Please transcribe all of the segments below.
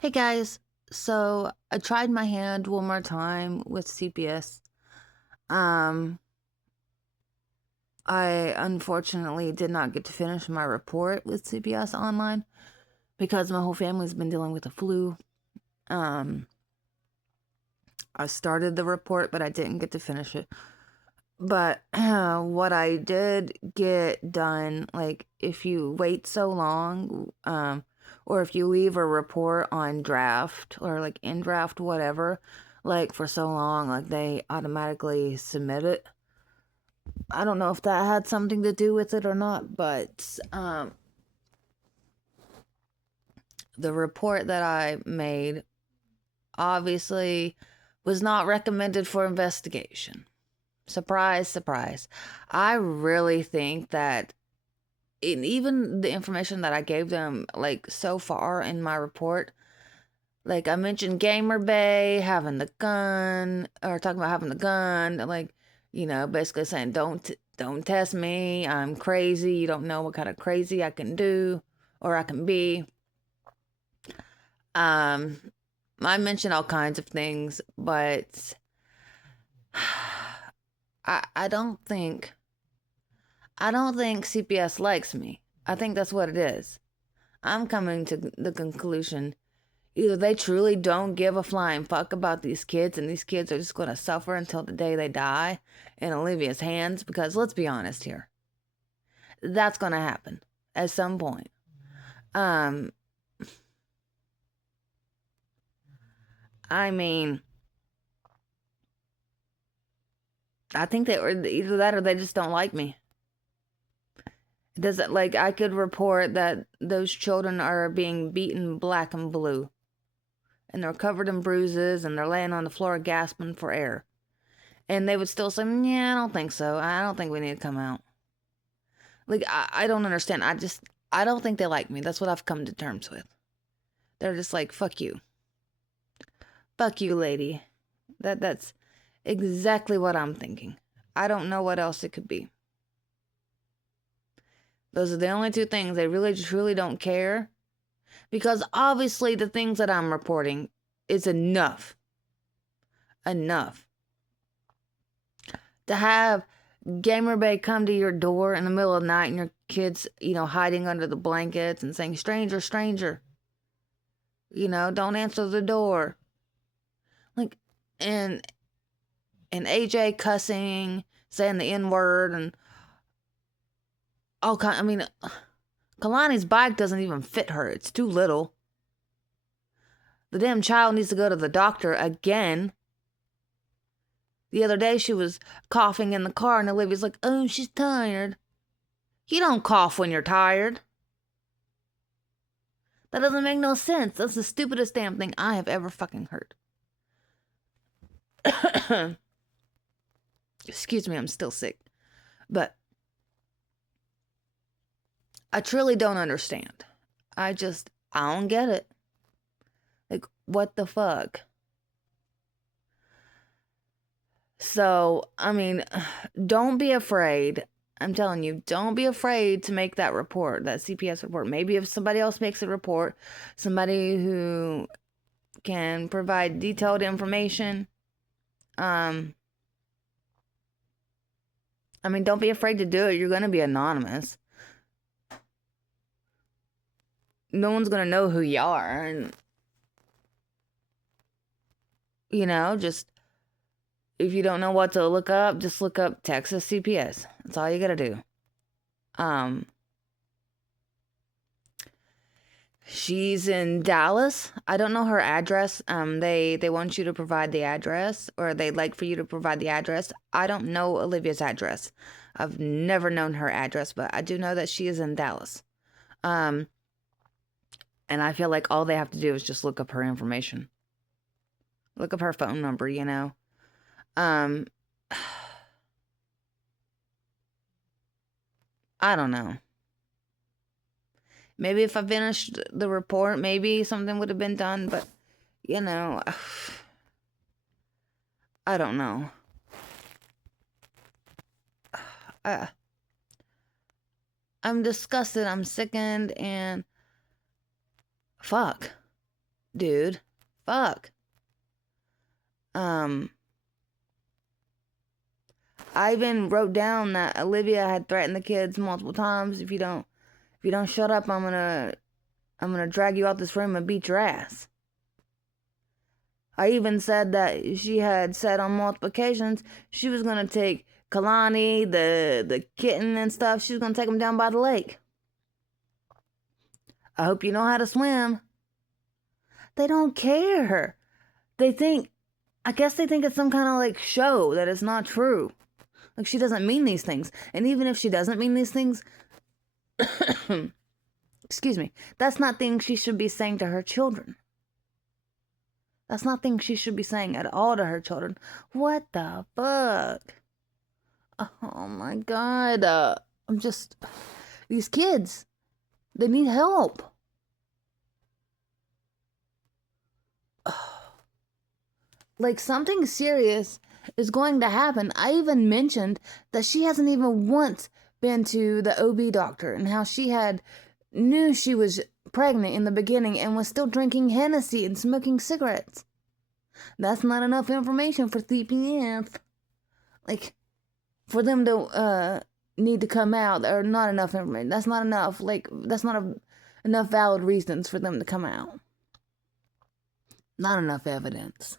Hey guys, so I tried my hand one more time with CPS. Um, I unfortunately did not get to finish my report with CPS online because my whole family's been dealing with the flu. Um, I started the report, but I didn't get to finish it. But what I did get done, like if you wait so long, or if you leave a report on draft or like in draft, whatever, like for so long, like they automatically submit it. I don't know if that had something to do with it or not, but the report that I made obviously was not recommended for investigation. Surprise, surprise. I really think that even the information that I gave them, like so far in my report, like I mentioned Gamer Bay having the gun, or talking about having the gun, like, basically saying don't test me. I'm crazy. You don't know what kind of crazy I can do or I can be. Um, I mentioned all kinds of things, but I don't think CPS likes me. I think that's what it is. I'm coming to the conclusion either they truly don't give a flying fuck about these kids and these kids are just going to suffer until the day they die in Olivia's hands, because let's be honest here. That's going to happen at some point. Um I mean, I think they or either that or they just don't like me. Does it, like, I could report that those children are being beaten black and blue and they're covered in bruises and they're laying on the floor gasping for air. And they would still say, yeah, I don't think so. I don't think we need to come out. Like, I don't understand. I don't think they like me. That's what I've come to terms with. They're just like, fuck you. Fuck you, lady. That's exactly what I'm thinking. I don't know what else it could be. Those are the only two things. They really, truly don't care. Because obviously the things that I'm reporting is enough. Enough. To have Gamer Bay come to your door in the middle of the night and your kids, hiding under the blankets and saying, stranger, stranger. Don't answer the door. Like, and AJ cussing, saying the N word, and all kind. I mean, Kalani's bike doesn't even fit her. It's too little. The damn child needs to go to the doctor again. The other day she was coughing in the car, and Olivia's like, "Oh, she's tired." You don't cough when you're tired. That doesn't make no sense. That's the stupidest damn thing I have ever fucking heard. Excuse me, I'm still sick. But I truly don't understand. I don't get it. Like, what the fuck? So, I mean, don't be afraid. I'm telling you, don't be afraid to make that report, that CPS report. Maybe if somebody else makes a report, somebody who can provide detailed information, I mean, don't be afraid to do it. You're going to be anonymous. No one's going to know who you are. And, just if you don't know what to look up, just look up Texas CPS. That's all you got to do. She's in Dallas. I don't know her address. They want you to provide the address, or they'd like for you to provide the address. I don't know Olivia's address. I've never known her address, but I do know that she is in Dallas. And I feel like all they have to do is just look up her information. Look up her phone number, I don't know. Maybe if I finished the report, maybe something would have been done, but I don't know. I'm disgusted, I'm sickened, and fuck. dude. Fuck. I even wrote down that Olivia had threatened the kids multiple times. If you don't shut up, I'm gonna drag you out this room and beat your ass. I even said that she had said on multiple occasions she was gonna take Kalani, the kitten and stuff. She was gonna take them down by the lake. I hope you know how to swim. They don't care. I guess they think it's some kind of like show that it's not true. Like she doesn't mean these things. And even if she doesn't mean these things, excuse me, that's not things she should be saying to her children. That's not things she should be saying at all to her children. What the fuck? Oh my God. These kids, they need help. Like something serious is going to happen. I even mentioned that she hasn't even once been to the OB doctor and how she knew she was pregnant in the beginning and was still drinking Hennessy and smoking cigarettes. That's not enough information for CPS. Like, for them to need to come out, or not enough information. That's not enough. Like, that's not enough valid reasons for them to come out. Not enough evidence.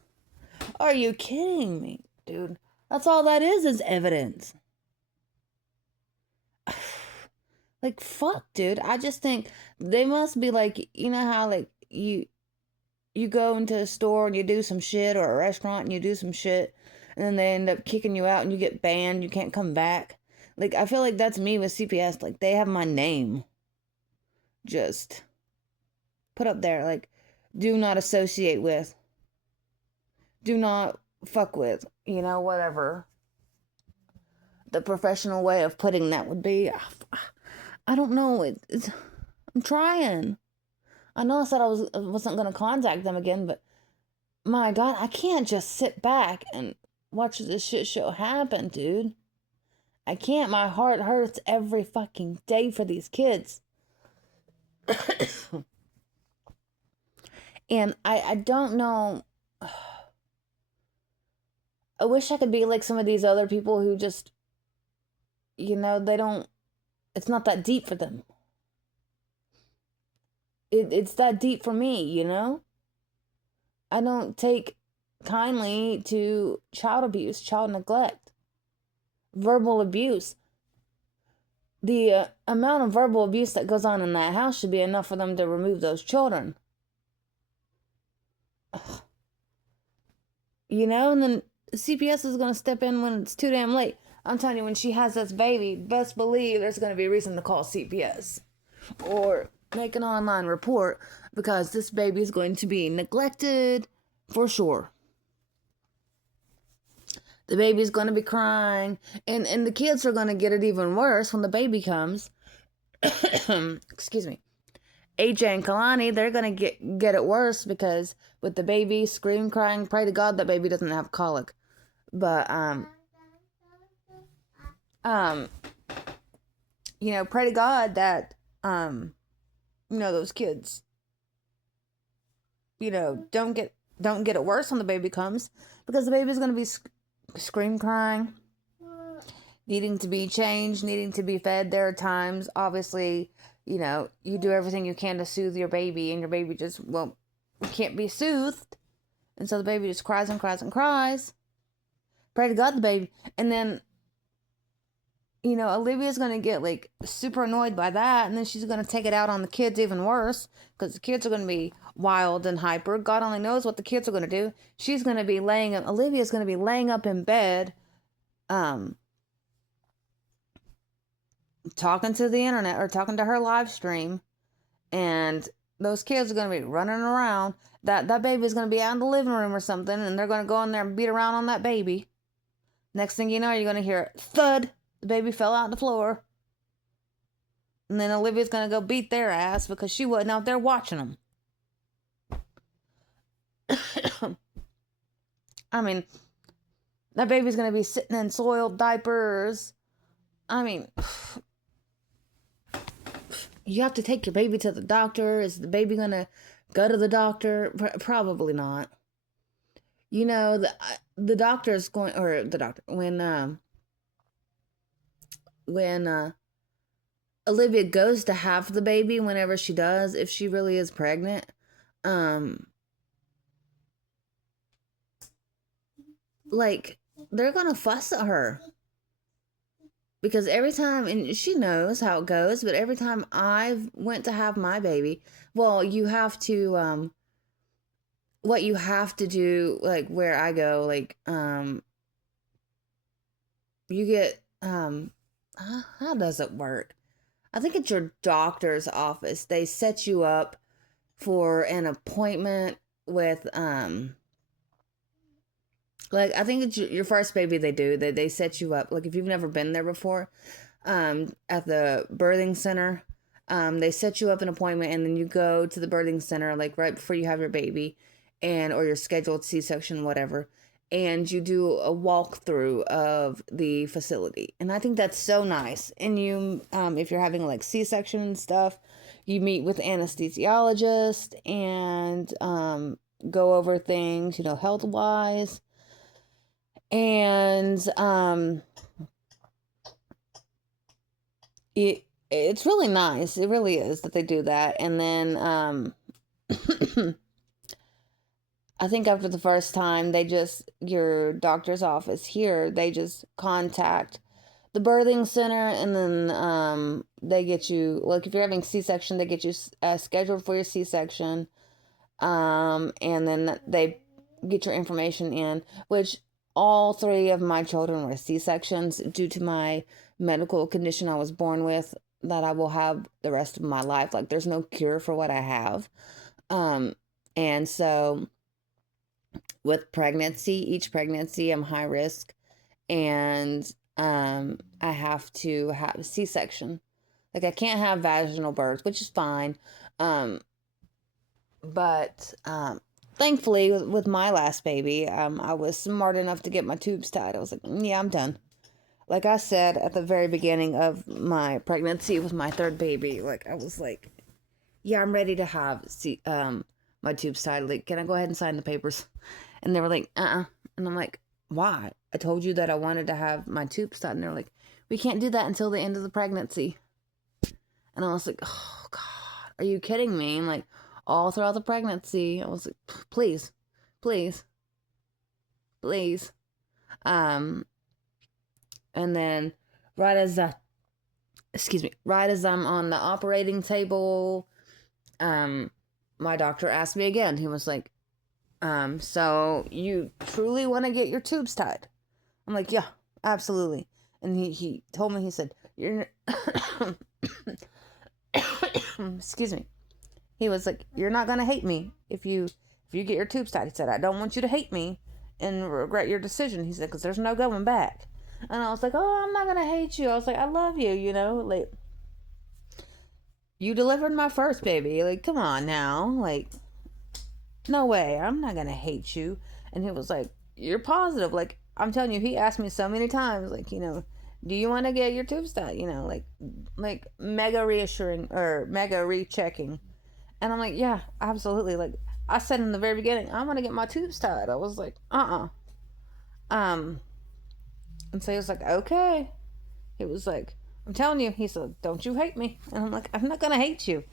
Are you kidding me, dude? That's all that is evidence. Like, fuck, dude. I just think they must be like, you know how, like, you go into a store and you do some shit, or a restaurant and you do some shit, and then they end up kicking you out and you get banned, you can't come back. Like, I feel like that's me with CPS. Like, they have my name just put up there. Like, do not associate with. Do not fuck with. You know, whatever the professional way of putting that would be. I don't know. I'm trying. I know I said I wasn't going to contact them again, but my God, I can't just sit back and watch this shit show happen, dude. I can't. My heart hurts every fucking day for these kids. And I don't know. I wish I could be like some of these other people who just, you know, it's not that deep for them. It's that deep for me, you know? I don't take kindly to child abuse, child neglect, verbal abuse. The amount of verbal abuse that goes on in that house should be enough for them to remove those children. Ugh. You know, and then CPS is going to step in when it's too damn late. I'm telling you, when she has this baby, best believe there's going to be a reason to call CPS. Or make an online report, because this baby is going to be neglected for sure. The baby's going to be crying, and the kids are going to get it even worse when the baby comes. Excuse me. AJ and Kalani, they're going to get it worse, because with the baby scream, crying, pray to God that baby doesn't have colic. But, you know, pray to God that, you know, those kids, you know, don't get it worse when the baby comes, because the baby's going to be scream crying, needing to be changed, needing to be fed. There are times, obviously, you know, you do everything you can to soothe your baby, and your baby just, well, can't be soothed. And so the baby just cries and cries and cries. Pray to God the baby. And then, you know, Olivia's going to get, like, super annoyed by that. And then she's going to take it out on the kids even worse, because the kids are going to be wild and hyper. God only knows what the kids are going to do. Olivia's going to be laying up in bed, talking to the internet, or talking to her live stream. And those kids are going to be running around. That baby's going to be out in the living room or something, and they're going to go in there and beat around on that baby. Next thing you know, you're going to hear thud. The baby fell out on the floor. And then Olivia's going to go beat their ass because she wasn't out there watching them. I mean, that baby's going to be sitting in soiled diapers. I mean, you have to take your baby to the doctor. Is the baby going to Go to the doctor? Probably not. You know, the doctor is going, or the doctor, when Olivia goes to have the baby, whenever she does, if she really is pregnant, um, like, they're gonna fuss at her. Because every time, and she knows how it goes, but every time I've went to have my baby, well, you have to, what you have to do, like, where I go, like, you get, how does it work? I think it's your doctor's office. They set you up for an appointment with, like, I think it's your first baby. They do. They set you up. Like, if you've never been there before, at the birthing center, they set you up an appointment, and then you go to the birthing center, like, right before you have your baby, or your scheduled C-section, whatever, and you do a walkthrough of the facility. And I think that's so nice. And you, if you're having, like, C-section and stuff, you meet with anesthesiologist and go over things, health wise. And it's really nice. It really is that they do that. And then I think after the first time, your doctor's office here, they just contact the birthing center, and then they get you, like, if you're having C-section, they get you scheduled for your C-section, and then they get your information in, which all 3 of my children were C-sections due to my medical condition I was born with that I will have the rest of my life. Like, there's no cure for what I have. And so with each pregnancy, I'm high risk, and I have to have a C-section. Like, I can't have vaginal birth, which is fine. But thankfully, with my last baby, I was smart enough to get my tubes tied. I was like, yeah, I'm done. Like I said at the very beginning of my pregnancy with my 3rd baby, like, I was like, yeah, I'm ready to have my tubes tied. Like, can I go ahead and sign the papers? And they were like, And I'm like, why? I told you that I wanted to have my tubes tied. And they're like, we can't do that until the end of the pregnancy. And I was like, oh, God, are you kidding me? And, like, all throughout the pregnancy, I was like, please, please, please. And then right as I'm on the operating table, my doctor asked me again. He was like, so you truly want to get your tubes tied? I'm like, yeah, absolutely. And he told me, he said, you're, excuse me. He was like, you're not going to hate me if you get your tubes tied. He said, I don't want you to hate me and regret your decision. He said, because there's no going back. And I was like, oh, I'm not going to hate you. I was like, I love you, like, you delivered my first baby. Like, come on now. Like, no way. I'm not going to hate you. And he was like, you're positive. Like, I'm telling you, he asked me so many times, like, do you want to get your tubes tied? Like mega reassuring or mega rechecking. And I'm like, yeah, absolutely. Like, I said in the very beginning, I'm going to get my tubes tied. I was like, and so he was like, okay. He was like, I'm telling you. He said, don't you hate me. And I'm like, I'm not going to hate you.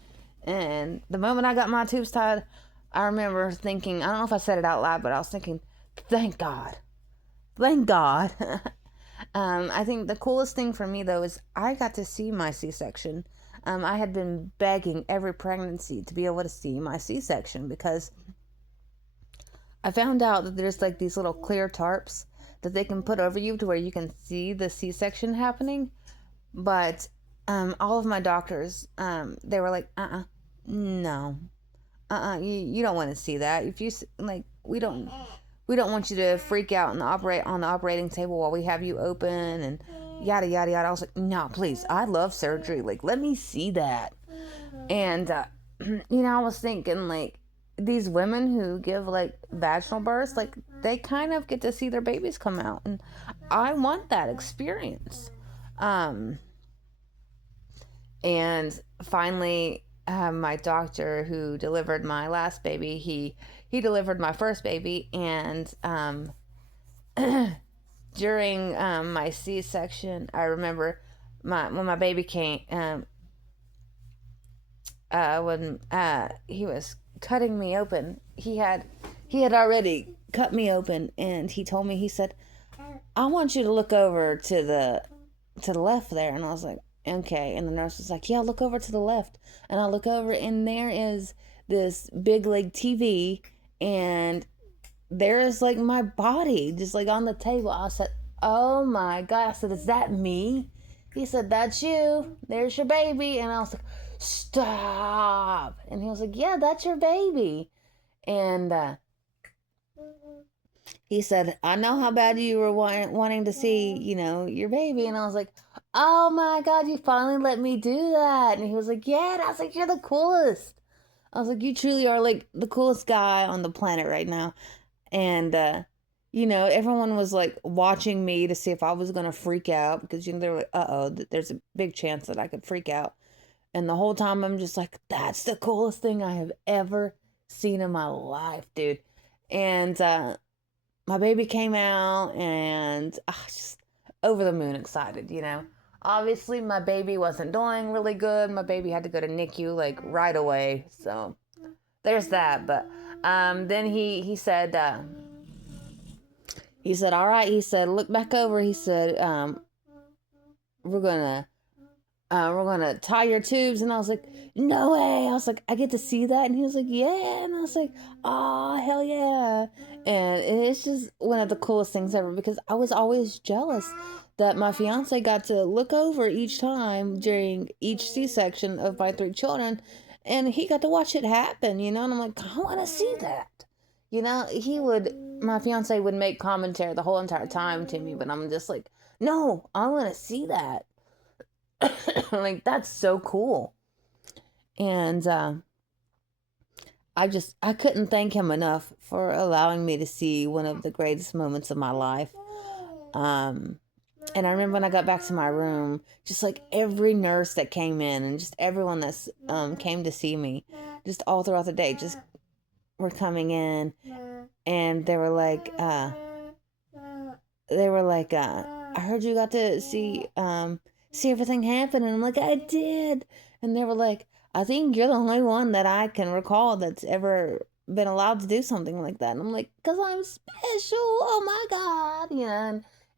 And the moment I got my tubes tied, I remember thinking, I don't know if I said it out loud, but I was thinking, thank God. Thank God. I think the coolest thing for me, though, is I got to see my C-section. I had been begging every pregnancy to be able to see my C-section, because I found out that there's, like, these little clear tarps that they can put over you to where you can see the C-section happening. But all of my doctors, they were like, no, you don't want to see that. If you, like, we don't want you to freak out and operate on the operating table while we have you open and yada yada yada. I was like, no, please, I love surgery. Like, let me see that. And I was thinking, like, these women who give, like, vaginal births, like, they kind of get to see their babies come out, and I want that experience. And finally, my doctor who delivered my last baby, he delivered my first baby, and during my C-section, I remember when my baby came, when he was cutting me open, he had already cut me open, and he told me, he said, I want you to look over to the left there. And I was like, okay. And the nurse was like, yeah, look over to the left. And I look over, and there is this big like TV, and there is like my body just like on the table. I said, oh my God. I said, is that me? He said, that's you. There's your baby. And I was like, stop. And he was like, yeah, that's your baby. And he said, I know how bad you were wanting to see, your baby. And I was like, oh my God, you finally let me do that. And he was like, yeah. And I was like, you're the coolest. I was like, you truly are like the coolest guy on the planet right now. And, everyone was like watching me to see if I was going to freak out, because, they were like, uh-oh, there's a big chance that I could freak out. And the whole time I'm just like, that's the coolest thing I have ever seen in my life, dude. And, my baby came out, and I was just over the moon excited, Obviously, my baby wasn't doing really good. My baby had to go to NICU like right away. So there's that. But then he said, all right. He said, look back over. He said, we're gonna tie your tubes. And I was like, no way. I was like, I get to see that? And he was like, yeah. And I was like, oh, hell yeah. And it's just one of the coolest things ever, because I was always jealous that my fiance got to look over each time during each C-section of my 3 children, and he got to watch it happen, and I'm like, I want to see that. My fiance would make commentary the whole entire time to me, but I'm just like, no, I want to see that. Like, that's so cool. And I couldn't thank him enough for allowing me to see one of the greatest moments of my life. And I remember when I got back to my room, just like every nurse that came in, and just everyone that's came to see me, just all throughout the day, just were coming in, and they were like, I heard you got to see everything happen. And I'm like, I did. And they were like, I think you're the only one that I can recall that's ever been allowed to do something like that. And I'm like, because I'm special. Oh my God.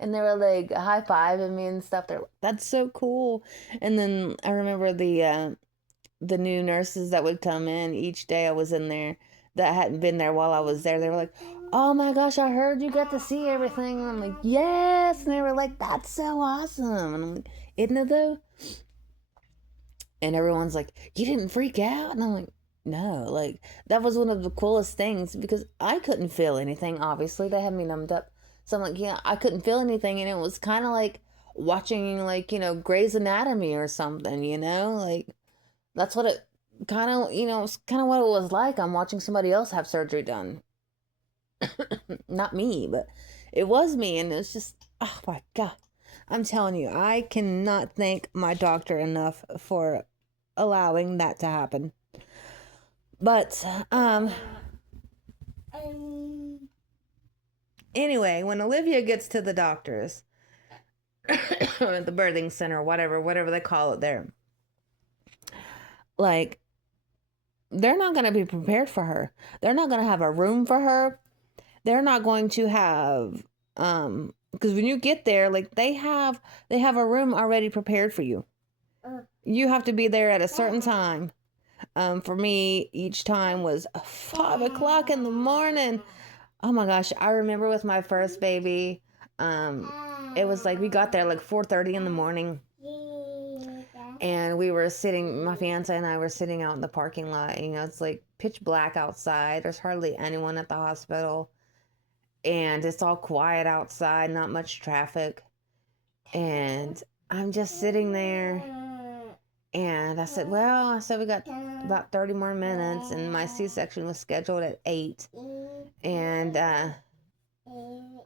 And they were like high-fiving me and stuff. They're like, that's so cool. And then I remember the new nurses that would come in each day I was in there, that hadn't been there while I was there. They were like, oh my gosh, I heard you got to see everything. And I'm like, yes. And they were like, that's so awesome. And I'm like, isn't it though? And everyone's like, you didn't freak out? And I'm like, no, like, that was one of the coolest things, because I couldn't feel anything. Obviously, they had me numbed up. So I'm like, yeah, I couldn't feel anything. And it was kind of like watching, like, Grey's Anatomy or something, like, that's what it kind of, it's kind of what it was like. I'm watching somebody else have surgery done. Not me, but it was me. And it's just, oh my God. I'm telling you, I cannot thank my doctor enough for allowing that to happen. But, anyway, when Olivia gets to the doctors, or the birthing center, whatever they call it there, like, they're not going to be prepared for her. They're not going to have a room for her. They're not going to have, because when you get there, like, they have a room already prepared for you. You have to be there at a certain time. For me, each time was 5 o'clock in the morning. Oh my gosh, I remember with my first baby, it was like we got there like 4:30 in the morning, and we were sitting, my fiance and I were sitting out in the parking lot. It's like pitch black outside. There's hardly anyone at the hospital, and it's all quiet outside, not much traffic. And I'm just sitting there, and I said, we got about 30 more minutes, and my C-section was scheduled at 8. And I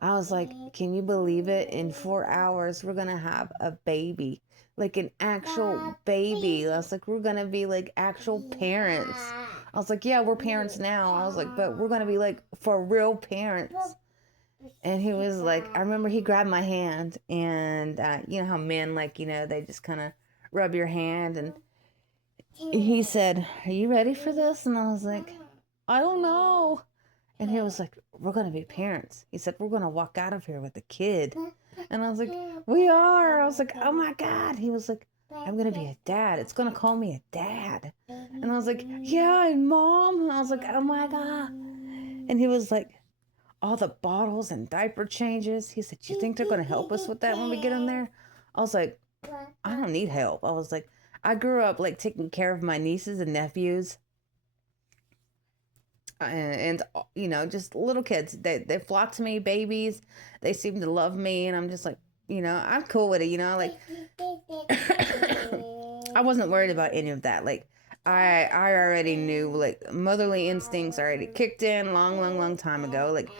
was like, can you believe it? In 4 hours, we're going to have a baby. like an actual baby. I was like, we're gonna be like actual parents. I was like, yeah, we're parents now. I was like, but we're gonna be like for real parents. And he was like, I remember he grabbed my hand, and you know how men, like, you know, they just kind of rub your hand, and he said, are you ready for this? And I was like, I don't know. And he was like, we're going to be parents. He said, we're going to walk out of here with a kid. And I was like, we are. I was like, oh my God. He was like, I'm going to be a dad. It's going to call me a dad. And I was like, yeah, and mom. And I was like, oh my God. And he was like, all the bottles and diaper changes. He said, you think they're going to help us with that when we get in there? I was like, I don't need help. I was like, I grew up like taking care of my nieces and nephews. And you know, just little kids. They flock to me, babies. They seem to love me, and I'm just like, you know, I'm cool with it. You know, like I wasn't worried about any of that. Like I already knew, like, motherly instincts already kicked in long time ago. Like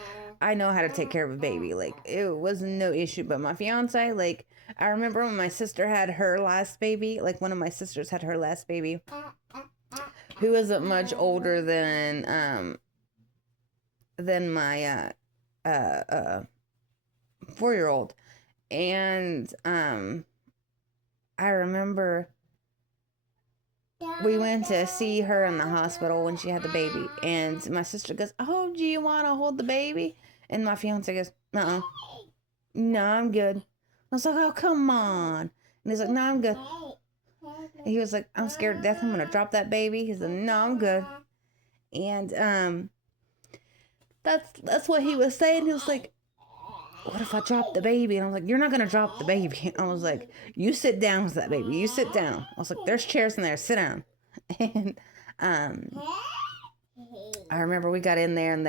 I know how to take care of a baby. Like it was no issue. But my fiance, like, I remember when my sister had her last baby. Like one of my sisters had her last baby, who wasn't much older than my uh, uh, 4-year-old. And I remember we went to see her in the hospital when she had the baby, and my sister goes, oh, do you want to hold the baby? And my fiance goes, no, I'm good. I was like, oh, come on. And he's like, no, I'm good. And he was like, I'm scared to death I'm gonna drop that baby. He said, no, I'm good. And that's what he was saying. He was like, what if I drop the baby? And I was like, you're not gonna drop the baby. I was like, you sit down with that baby. You sit down. I was like, there's chairs in there. Sit down. And I remember we got in there, and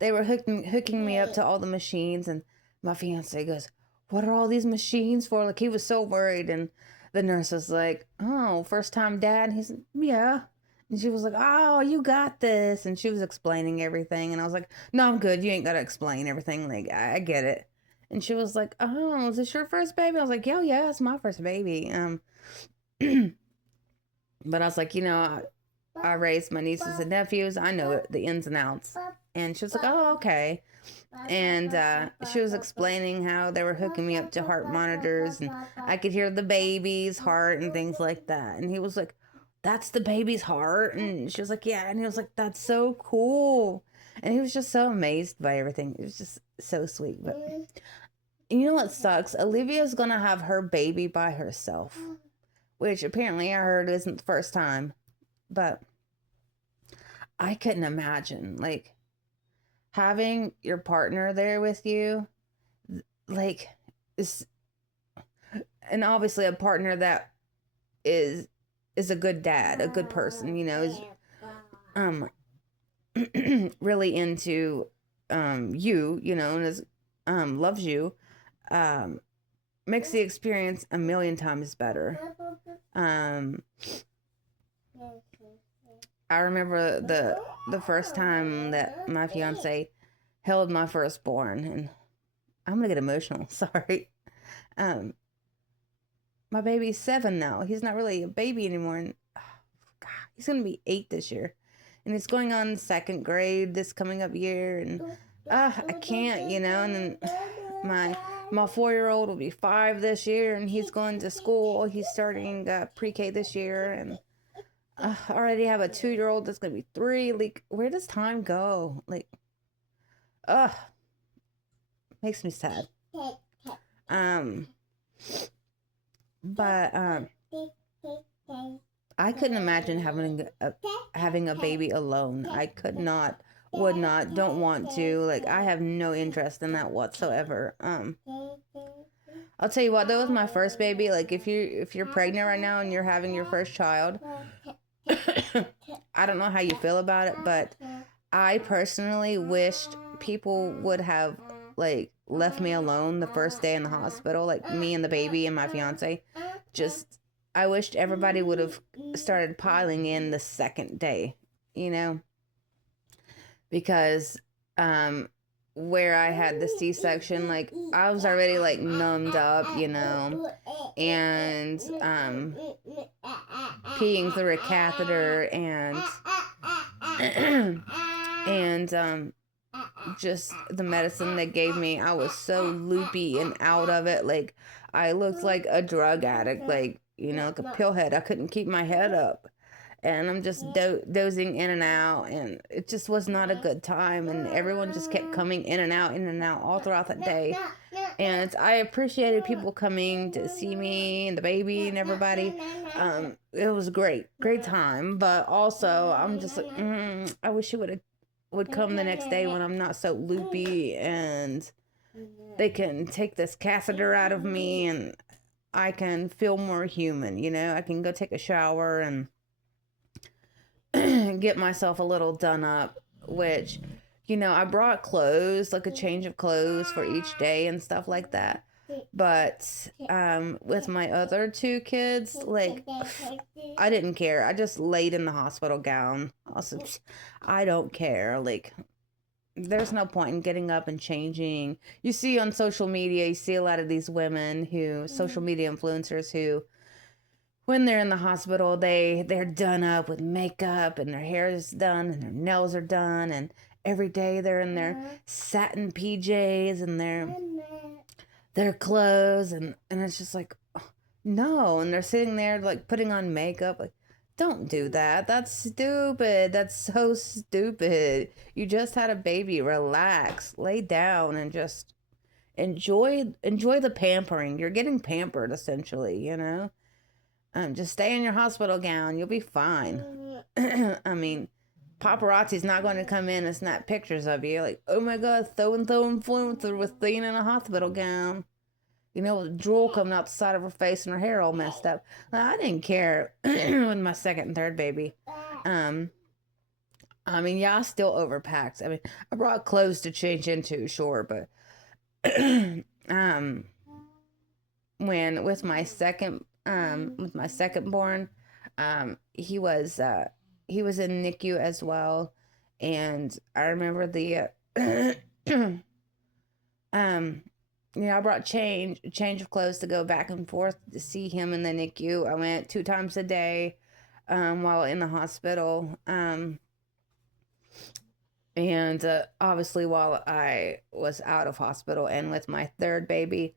they were hooking me up to all the machines, and my fiance goes, what are all these machines for? Like, he was so worried. And the nurse was like, oh, first time dad? And he said, yeah. And she was like, oh, you got this. And she was explaining everything. And I was like, no, I'm good. You ain't got to explain everything. Like, I get it. And she was like, oh, is this your first baby? I was like, yeah, it's my first baby. But I was like, you know, I raised my nieces and nephews. I know the ins and outs. And she was like, oh, okay. And she was explaining how they were hooking me up to heart monitors, and I could hear the baby's heart and things like that. And he was like, that's the baby's heart? And she was like, yeah. And he was like, that's so cool. And he was just so amazed by everything. It was just so sweet. But you know what sucks? Olivia's gonna have her baby by herself, which apparently I heard isn't the first time. But I couldn't imagine, like, having your partner there with you, like, is, and obviously a partner that is a good dad, a good person, you know, is really into you know, and is loves you, makes the experience a million times better. I remember the first time that my fiance held my firstborn, and I'm gonna get emotional. Sorry. My baby's 7 now. He's not really a baby anymore, and God, he's gonna be 8 this year, and he's going on 2nd grade this coming up year, and I can't, you know. And then my 4-year-old will be 5 this year, and he's going to school. He's starting pre-K this year, and I already have a 2-year-old that's gonna be 3. Like, where does time go? Like, makes me sad. But I couldn't imagine having a baby alone. I could not, would not, don't want to. Like, I have no interest in that whatsoever. I'll tell you what, though, with my first baby, like, if you're pregnant right now and you're having your first child, I don't know how you feel about it, but I personally wished people would have, like, left me alone the first day in the hospital, like me and the baby and my fiance. Just, I wished everybody would have started piling in the second day, you know, because where I had the C-section, like I was already like numbed up, and peeing through a catheter and and just the medicine they gave me, I was so loopy and out of it. Like I looked like a drug addict, like like a pillhead. I couldn't keep my head up, and I'm just dozing in and out, and it just was not a good time. And everyone just kept coming in and out all throughout that day. And I appreciated people coming to see me and the baby and everybody. It was a great time. But also, I'm just like, I wish it would come the next day when I'm not so loopy and they can take this catheter out of me and I can feel more human. I can go take a shower and get myself a little done up, which I brought clothes, like a change of clothes for each day and stuff like that. But with my other two kids, like I didn't care. I just laid in the hospital gown. Also, I don't care. Like there's no point in getting up and changing. You see on social media, you see a lot of these women social media influencers who, when they're in the hospital, they're done up with makeup and their hair is done and their nails are done, and every day they're in their satin PJs and their clothes, and it's just like, no. And they're sitting there like putting on makeup. Like, don't do that. That's stupid. That's so stupid. You just had a baby. Relax, lay down, and just enjoy the pampering. You're getting pampered essentially. Just stay in your hospital gown. You'll be fine. I mean, paparazzi's not going to come in and snap pictures of you. Like, oh my God, so and so influencer was staying in a hospital gown. With drool coming out the side of her face and her hair all messed up. I didn't care with my second and third baby. I mean, yeah, I still overpacked. I mean, I brought clothes to change into, sure, but when with my second born, he was in NICU as well, and I remember the I brought change of clothes to go back and forth to see him in the NICU. I went 2 times a day while in the hospital. And obviously while I was out of hospital and with my third baby.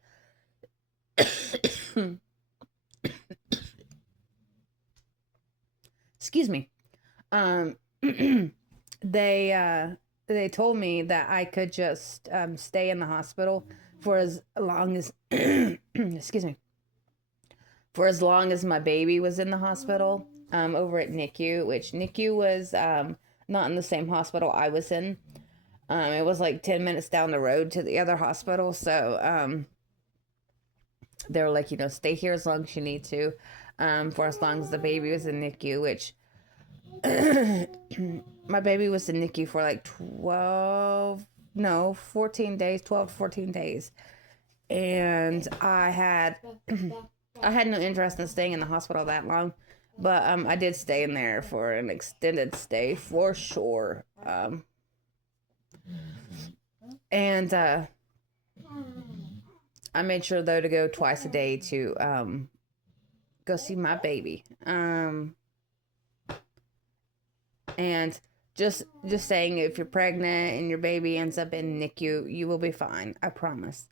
Excuse me. They told me that I could just stay in the hospital for as long as excuse me, for as long as my baby was in the hospital over at NICU, which NICU was not in the same hospital I was in. It was like 10 minutes down the road to the other hospital. So they were like, stay here as long as you need to, for as long as the baby was in NICU, which my baby was in NICU for like 14 days, 12 to 14 days. And I had no interest in staying in the hospital that long, but I did stay in there for an extended stay for sure. And I made sure though to go twice a day to go see my baby. And just saying, if you're pregnant and your baby ends up in NICU, you will be fine. I promise.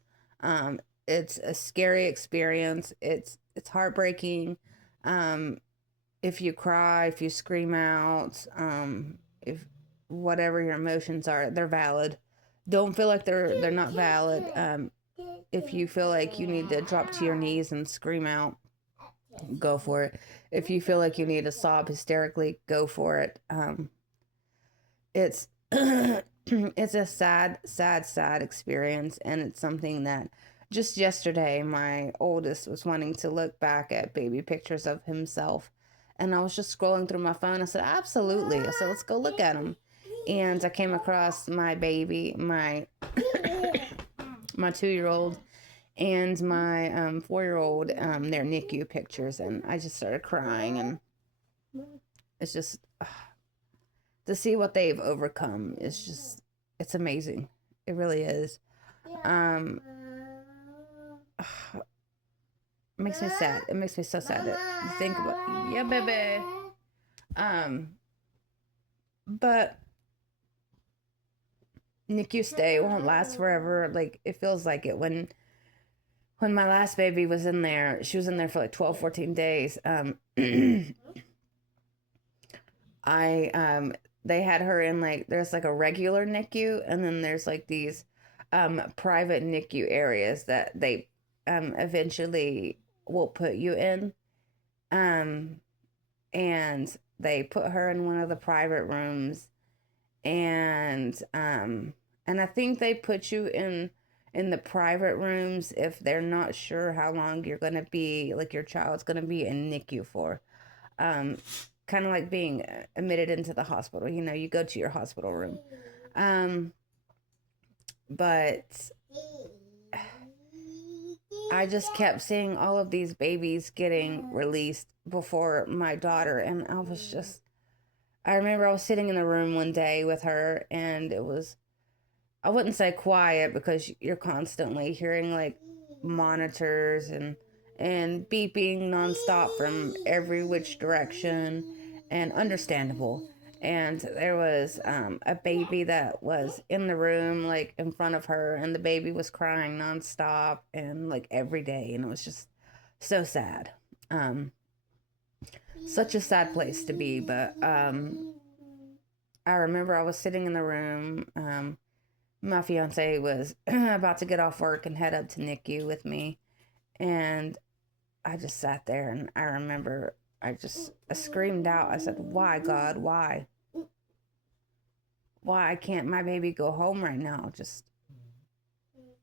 It's a scary experience. It's heartbreaking. If you cry, if you scream out, if whatever your emotions are, they're valid. Don't feel like they're not valid. If you feel like you need to drop to your knees and scream out, go for it. If you feel like you need to sob hysterically, go for it. It's it's a sad experience, and it's something that just yesterday my oldest was wanting to look back at baby pictures of himself, and I was just scrolling through my phone. I said, absolutely. I said, let's go look at him. And I came across my baby, my 2-year-old and my 4-year-old, their NICU pictures, and I just started crying. And it's just to see what they've overcome is just, it's amazing. It really is. Um, it makes me sad. It makes me so sad to think about. Yeah, baby. But NICU stay won't last forever. Like, it feels like it when my last baby was in there. She was in there for like 12, 14 days. They had her in, like, there's like a regular NICU, and then there's like these private NICU areas that they eventually will put you in. Um, and they put her in one of the private rooms, and I think they put you in the private rooms if they're not sure how long you're gonna be, like, your child's gonna be in NICU for. Um, Kind of like being admitted into the hospital. You know, you go to your hospital room. But I just kept seeing all of these babies getting released before my daughter, and I remember I was sitting in the room one day with her, and it was, I wouldn't say quiet because you're constantly hearing like monitors and beeping nonstop from every which direction, and understandable. And there was a baby that was in the room, like in front of her, and the baby was crying nonstop and like every day, and it was just so sad. Such a sad place to be, but I remember I was sitting in the room. My fiance was about to get off work and head up to NICU with me, and I just sat there, and I remember I screamed out. I said, "Why, God? Why? Why can't my baby go home right now? Just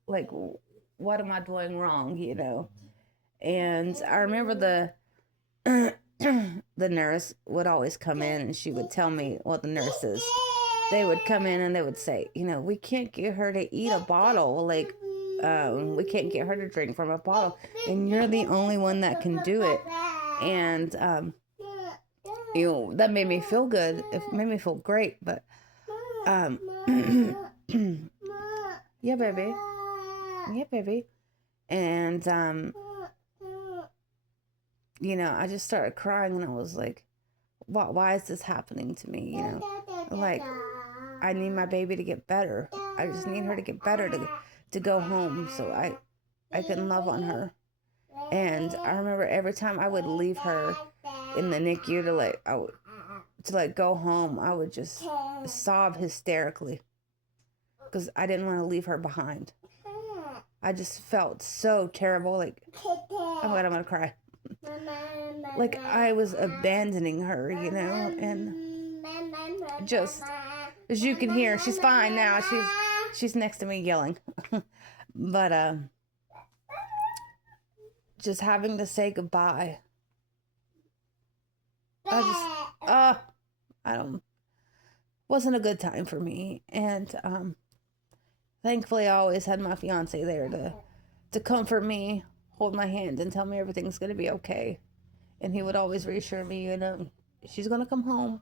like, what am I doing wrong, you know?" And I remember the the nurse would always come in, and she would tell me, well, the nurses, they would come in and they would say, you know, we can't get her to eat a bottle. Like, we can't get her to drink from a bottle, and you're the only one that can do it. And you know, that made me feel good. It made me feel great. But yeah, baby. Yeah, baby. And you know, I just started crying, and I was like, why is this happening to me? You know, like, I need my baby to get better. I just need her to get better to go home so I can love on her. And I remember every time I would leave her in the NICU to go home, I would just sob hysterically because I didn't want to leave her behind. I just felt so terrible. Like, oh my God, I'm gonna cry. Like I was abandoning her, you know, and just, as you can hear, she's fine now. She's next to me yelling. But just having to say goodbye. I don't, wasn't a good time for me. And thankfully I always had my fiance there to comfort me, hold my hand, and tell me everything's gonna be okay. And he would always reassure me, you know, she's gonna come home.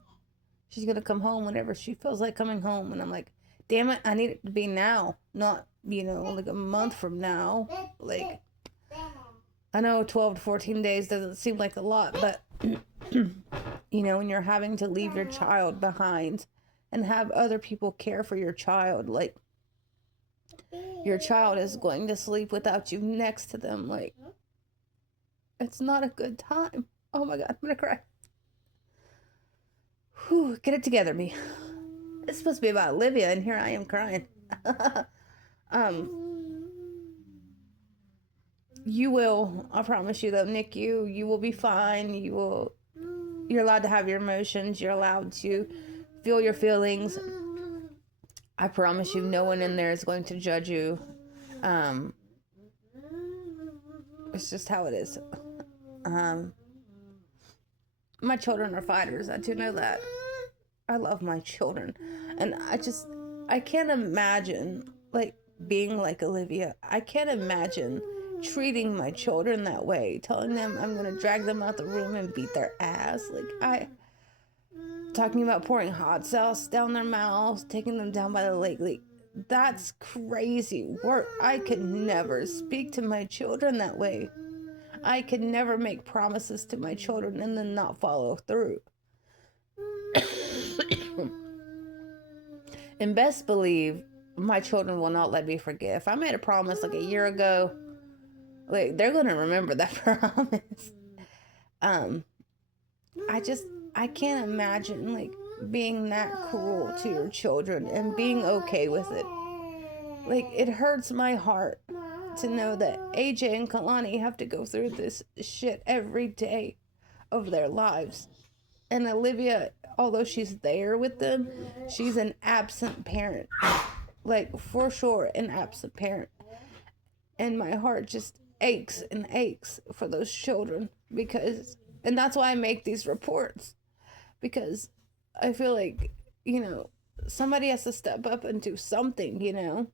She's gonna come home whenever she feels like coming home. And I'm like, damn it, I need it to be now, not, you know, like a month from now. Like, I know 12 to 14 days doesn't seem like a lot, but you know, when you're having to leave your child behind and have other people care for your child, like, your child is going to sleep without you next to them, like, it's not a good time. Oh my God, I'm gonna cry. Whew, get it together, me. It's supposed to be about Olivia, and here I am crying. You will, I promise you, though, NICU, you will be fine. You're allowed to have your emotions. You're allowed to feel your feelings. I promise you, no one in there is going to judge you. It's just how it is. My children are fighters. I do know that. I love my children. And I can't imagine, like, being like Olivia. I can't imagine treating my children that way, telling them I'm going to drag them out the room and beat their ass. Like, talking about pouring hot sauce down their mouths, taking them down by the lake. Like, That's crazy work. I could never speak to my children that way. I could never make promises to my children and then not follow through. And best believe my children will not let me forget. If I made a promise like a year ago, like they're gonna remember that promise. I can't imagine like being that cruel to your children and being okay with it. Like, it hurts my heart to know that AJ and Kalani have to go through this shit every day of their lives. And Olivia, although she's there with them, she's an absent parent. Like, for sure, an absent parent. And my heart just aches and aches for those children because, and that's why I make these reports. Because I feel like, somebody has to step up and do something.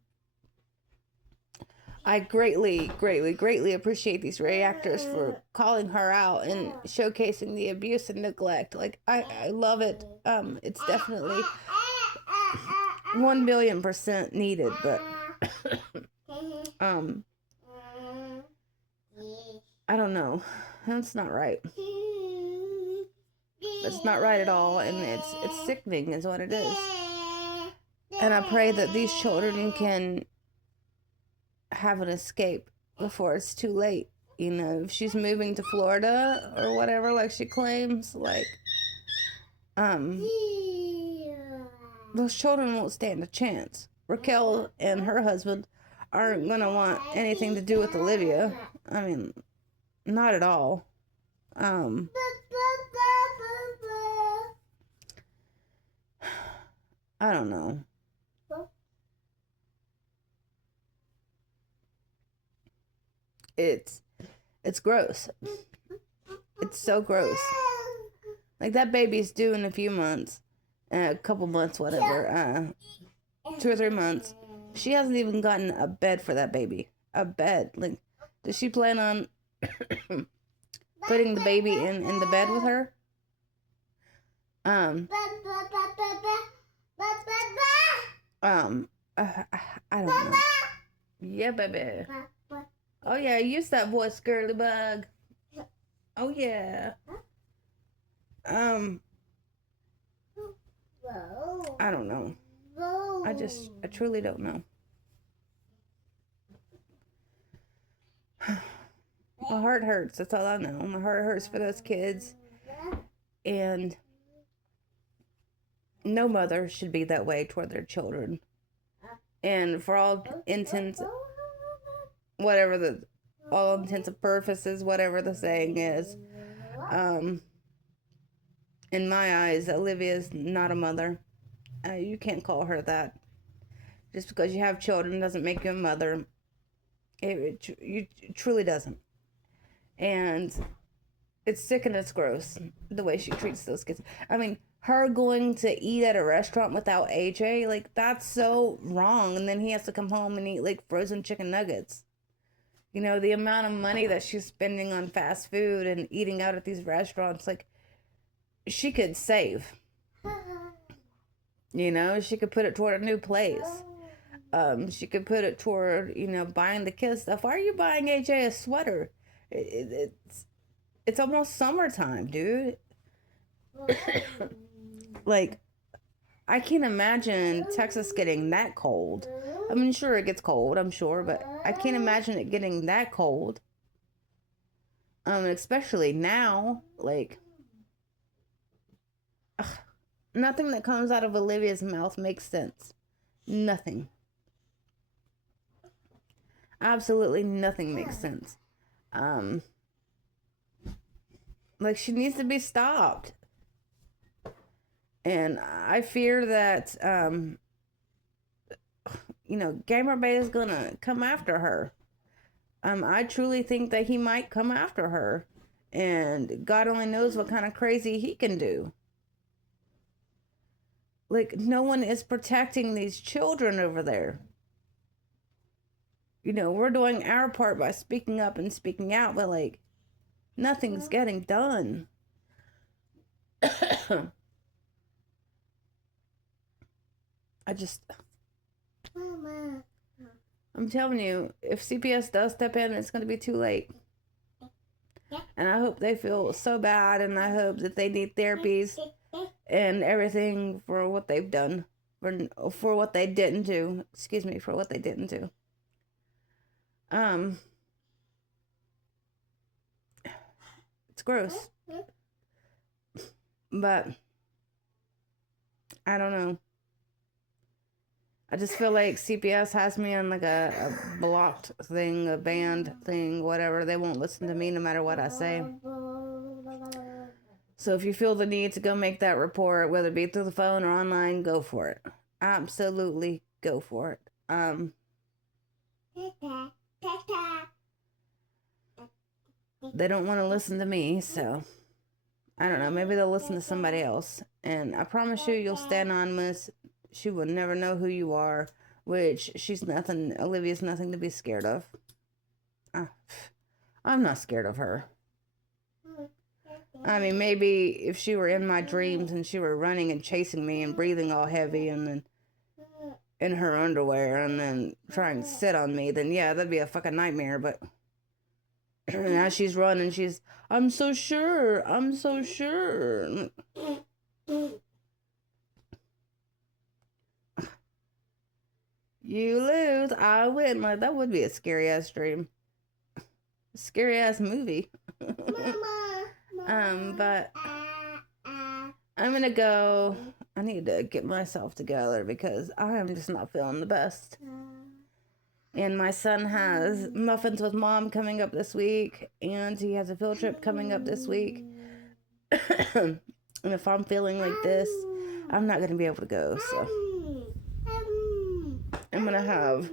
I greatly, greatly, greatly appreciate these reactors for calling her out and showcasing the abuse and neglect. Like, I love it. It's definitely 1,000,000,000% needed, but I don't know. That's not right. It's not right at all, and it's sickening is what it is. And I pray that these children can have an escape before it's too late. If she's moving to Florida or whatever, like she claims, like, those children won't stand a chance. Raquel and her husband aren't gonna want anything to do with Olivia. I mean, not at all. I don't know. It's gross. It's so gross. Like, that baby's due in a few months, a couple months, whatever, 2 or 3 months. She hasn't even gotten a bed for that baby. A bed. Like, does she plan on putting the baby in the bed with her? I don't know. Yeah, baby. Oh yeah, use that voice, girly bug. Oh yeah. I don't know. I truly don't know. My heart hurts. That's all I know. My heart hurts for those kids. And no mother should be that way toward their children. And for all intents, all intents and purposes, whatever the saying is, in my eyes, Olivia's not a mother. You can't call her that. Just because you have children doesn't make you a mother. It truly doesn't. And it's sick and it's gross, the way she treats those kids. I mean, her going to eat at a restaurant without AJ, like, that's so wrong. And then he has to come home and eat, like, frozen chicken nuggets. The amount of money that she's spending on fast food and eating out at these restaurants, like, she could save. She could put it toward a new place. She could put it toward, buying the kids stuff. Why are you buying AJ a sweater? It's almost summertime, dude. Like, I can't imagine Texas getting that cold. I mean, sure, it gets cold, I'm sure, but I can't imagine it getting that cold. Especially now, like, nothing that comes out of Olivia's mouth makes sense. Nothing. Absolutely nothing makes sense. Like, she needs to be stopped. And I fear that, Gamer Bay is gonna come after her. I truly think that he might come after her. And God only knows what kind of crazy he can do. Like, no one is protecting these children over there. We're doing our part by speaking up and speaking out, but, like, nothing's getting done. I'm telling you, if CPS does step in, it's going to be too late. And I hope they feel so bad, and I hope that they need therapies and everything for what they've done, for what they didn't do. Excuse me, for what they didn't do. It's gross. But I don't know. I just feel like CPS has me on like a blocked thing, a banned thing, whatever. They won't listen to me no matter what I say. So if you feel the need to go make that report, whether it be through the phone or online, go for it. Absolutely go for it. They don't want to listen to me, so I don't know. Maybe they'll listen to somebody else. And I promise you, you'll stay anonymous. She will never know who you are, which Olivia's nothing to be scared of. I'm not scared of her. I mean, maybe if she were in my dreams and she were running and chasing me and breathing all heavy and then in her underwear and then trying to sit on me, then yeah, that'd be a fucking nightmare. But now she's running, I'm so sure. You lose, I win. Like, that would be a scary ass dream. Scary ass movie. But I'm gonna go. I need to get myself together because I am just not feeling the best. And my son has muffins with mom coming up this week, and he has a field trip coming up this week. And if I'm feeling like this, I'm not gonna be able to go, so I'm gonna have,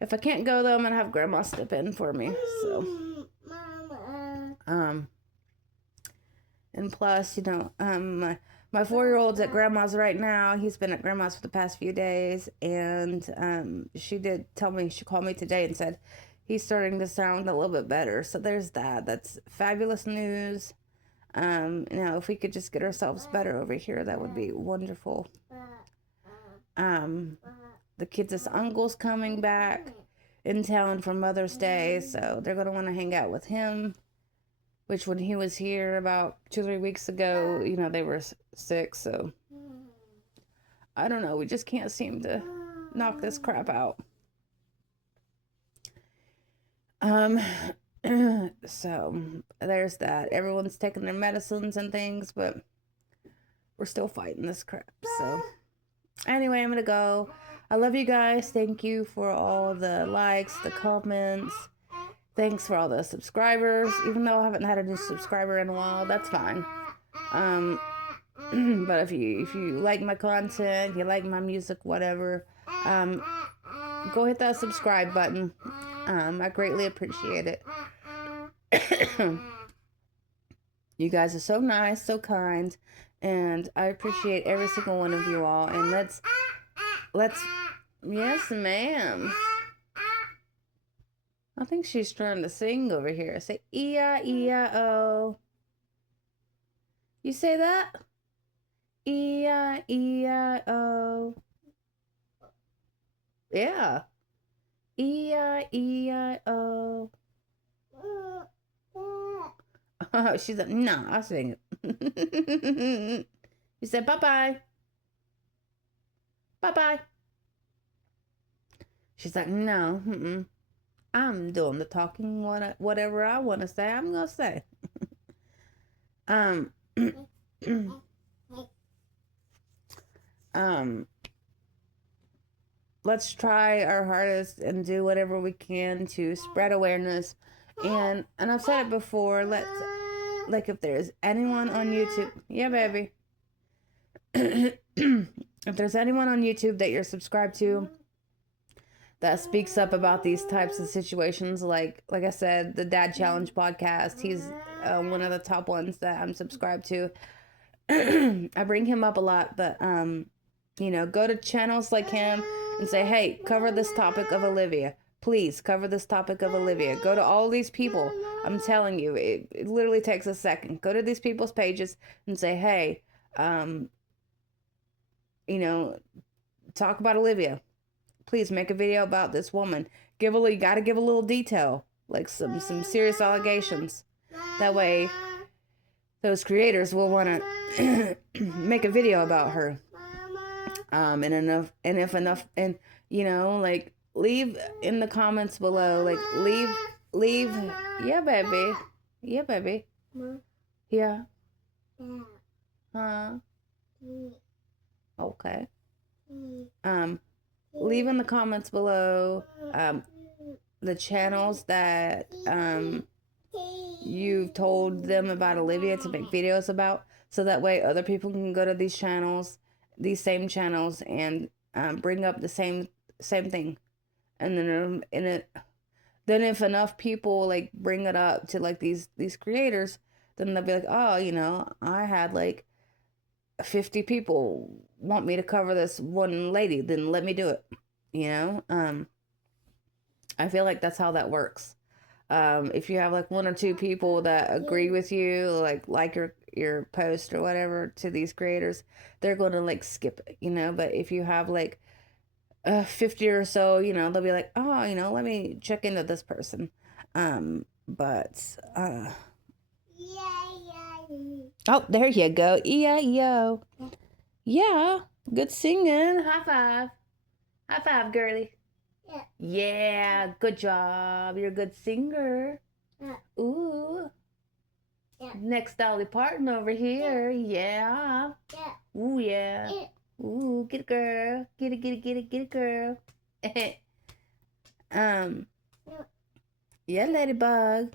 if I can't go though, I'm gonna have grandma step in for me. So and plus, my 4-year-old's at grandma's right now. He's been at grandma's for the past few days, and she did tell me, she called me today and said he's starting to sound a little bit better. So there's that. That's fabulous news. If we could just get ourselves better over here, that would be wonderful. The kids' uncle's coming back in town for Mother's Day, so they're going to want to hang out with him, which when he was here about 2-3 weeks ago, they were sick, so I don't know, we just can't seem to knock this crap out. So there's that. Everyone's taking their medicines and things, but we're still fighting this crap. So anyway, I'm gonna go. I love you guys. Thank you for all the likes, the comments. Thanks for all the subscribers. Even though I haven't had a new subscriber in a while, that's fine. But if you like my content, you like my music, whatever, go hit that subscribe button. I greatly appreciate it. You guys are so nice, so kind, and I appreciate every single one of you all. And let's yes, ma'am. I think she's trying to sing over here. Say E-I-E-I-O. You say that? E-I-E-I-O. Yeah. E-I-E-I-O. Oh, she's like, no, I'll sing it. You said bye-bye. Bye-bye. She's like, no, I'm doing the talking. Whatever I want to say, I'm going to say. Let's try our hardest and do whatever we can to spread awareness. And I've said it before, if there's anyone on YouTube, yeah, baby. If there's anyone on YouTube that you're subscribed to that speaks up about these types of situations, like I said, the Dad Challenge podcast, he's one of the top ones that I'm subscribed to. I bring him up a lot, but go to channels like him and say, hey, cover this topic of Olivia. Please cover this topic of Olivia. Go to all these people. I'm telling you, it literally takes a second. Go to these people's pages and say, hey, talk about Olivia. please make a video about this woman. You gotta give a little detail, like some serious allegations. That way, those creators will want to make a video about her. And if enough, and like leave in the comments below, like leave, yeah, baby, yeah, baby, yeah, okay, leave in the comments below, the channels that, you've told them about Olivia to make videos about, so that way other people can go to these same channels, and bring up the same thing. And then if enough people like bring it up to like these creators, then they'll be like, oh, I had like 50 people want me to cover this one lady, then let me do it. I feel like that's how that works. If you have like 1 or 2 people that agree with you, like your post or whatever to these creators, they're going to like skip it, but if you have like 50 or so, they'll be like, oh, let me check into this person. But oh, there you go. E-I-E-O. Yeah, good singing. High five, girly. Yeah, good job. You're a good singer. Ooh. Next Dolly Parton over here. Yeah. Ooh, yeah. Ooh, get it, girl. Get it, girl. Yeah, ladybug.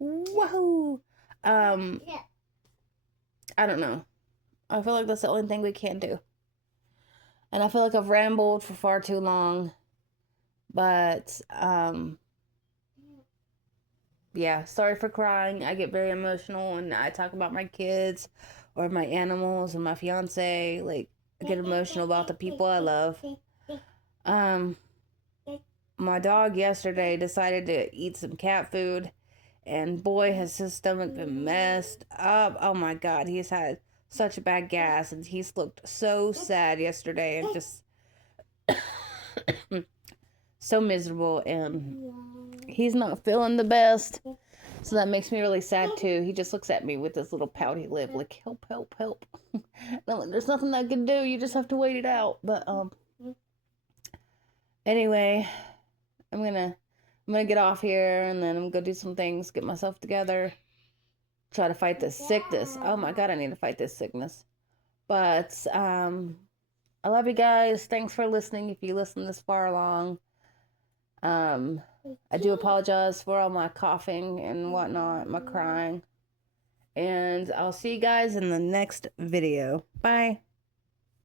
Woohoo. I don't know. I feel like that's the only thing we can do. And I feel like I've rambled for far too long. But, yeah, sorry for crying. I get very emotional when I talk about my kids or my animals and my fiance. Like, I get emotional about the people I love. My dog yesterday decided to eat some cat food, and boy, has his stomach been messed up. Oh my God, he's had such bad gas, and he's looked so sad yesterday, and just so miserable, and he's not feeling the best. So that makes me really sad too. He just looks at me with this little pouty lip, like, help, help, help. There's nothing I can do. You just have to wait it out. But anyway, I'm gonna get off here, and then I'm gonna do some things, get myself together, try to fight this sickness. Oh my God, I need to fight this sickness. But I love you guys. Thanks for listening. If you listen this far along, I do apologize for all my coughing and whatnot, my crying. And I'll see you guys in the next video. Bye.